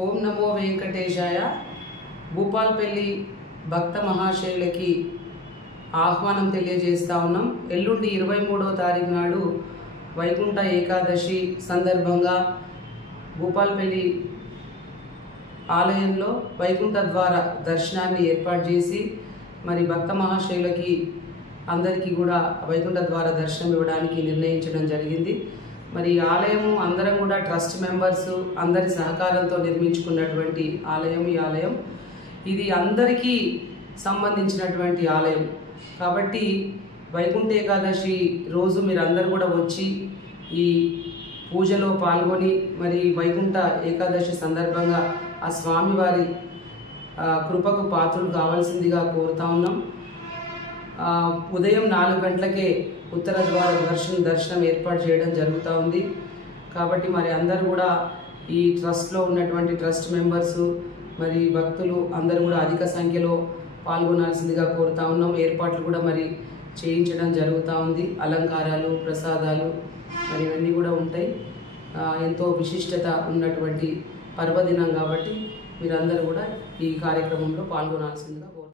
ఓం నమో వెంకటేశాయ. భూపాల్పల్లి భక్త మహాశయులకి ఆహ్వానం తెలియజేస్తా ఉన్నాం. ఎల్లుండి 23వ తారీఖు నాడు వైకుంఠ ఏకాదశి సందర్భంగా భూపాల్పల్లి ఆలయంలో వైకుంఠ ద్వార దర్శనాన్ని ఏర్పాటు చేసి మరి భక్త మహాశయులకి అందరికీ కూడా వైకుంఠ ద్వార దర్శనం ఇవ్వడానికి నిర్ణయించడం జరిగింది. మరి ఆలయము అందరం కూడా ట్రస్ట్ మెంబర్స్ అందరి సహకారంతో నిర్మించుకున్నటువంటి ఆలయం. ఈ ఆలయం ఇది అందరికీ సంబంధించినటువంటి ఆలయం కాబట్టి వైకుంఠ ఏకాదశి రోజు మీరు అందరూ కూడా వచ్చి ఈ పూజలో పాల్గొని మరి వైకుంఠ ఏకాదశి సందర్భంగా ఆ స్వామివారి కృపకు పాత్రలు కావాల్సిందిగా కోరుతా ఉన్నాం. ఉదయం 4 గంటలకే ఉత్తర ద్వార దర్శనం ఏర్పాటు చేయడం జరుగుతూ ఉంది. కాబట్టి మరి అందరూ కూడా ఈ ట్రస్ట్లో ఉన్నటువంటి ట్రస్ట్ మెంబర్స్ మరి భక్తులు అందరూ కూడా అధిక సంఖ్యలో పాల్గొనాల్సిందిగా కోరుతా ఉన్నాం. ఏర్పాట్లు కూడా మరి చేయించడం జరుగుతూ ఉంది. అలంకారాలు, ప్రసాదాలు మరి ఇవన్నీ కూడా ఉంటాయి. ఎంతో విశిష్టత ఉన్నటువంటి పర్వదినం కాబట్టి మీరందరూ కూడా ఈ కార్యక్రమంలో పాల్గొనాల్సిందిగా